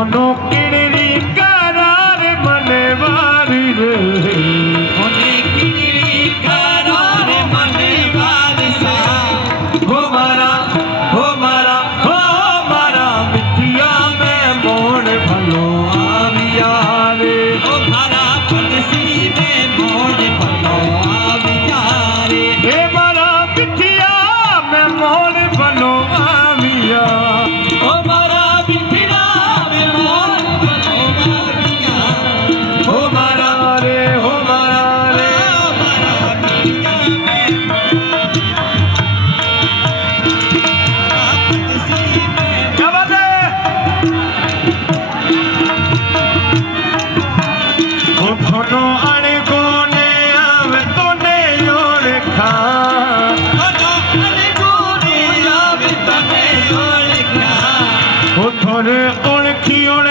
થોનો કિડરી કરાર મને વારી રે થોને કિડરી કરાર મને વારી સા હો મારા મિઠિયા મેં મોણ ભલો આવ્યા રે ઓ મારા પરદેસી મેં મોણ ભલો આવ્યા રે હે મારા મિઠિયા મેં મોણ ભલો આવ્યા ઓ મારા મિઠિયા મેં મોણ ભલો આવ્યા હો મારા રે હો મારા રે મારા મિઠિયા મેં પરદેસી મેં જવા દે હો થોનો અણગો ને આવે તો ને ઓળખા હો થોરે ઓળખી ઓળખી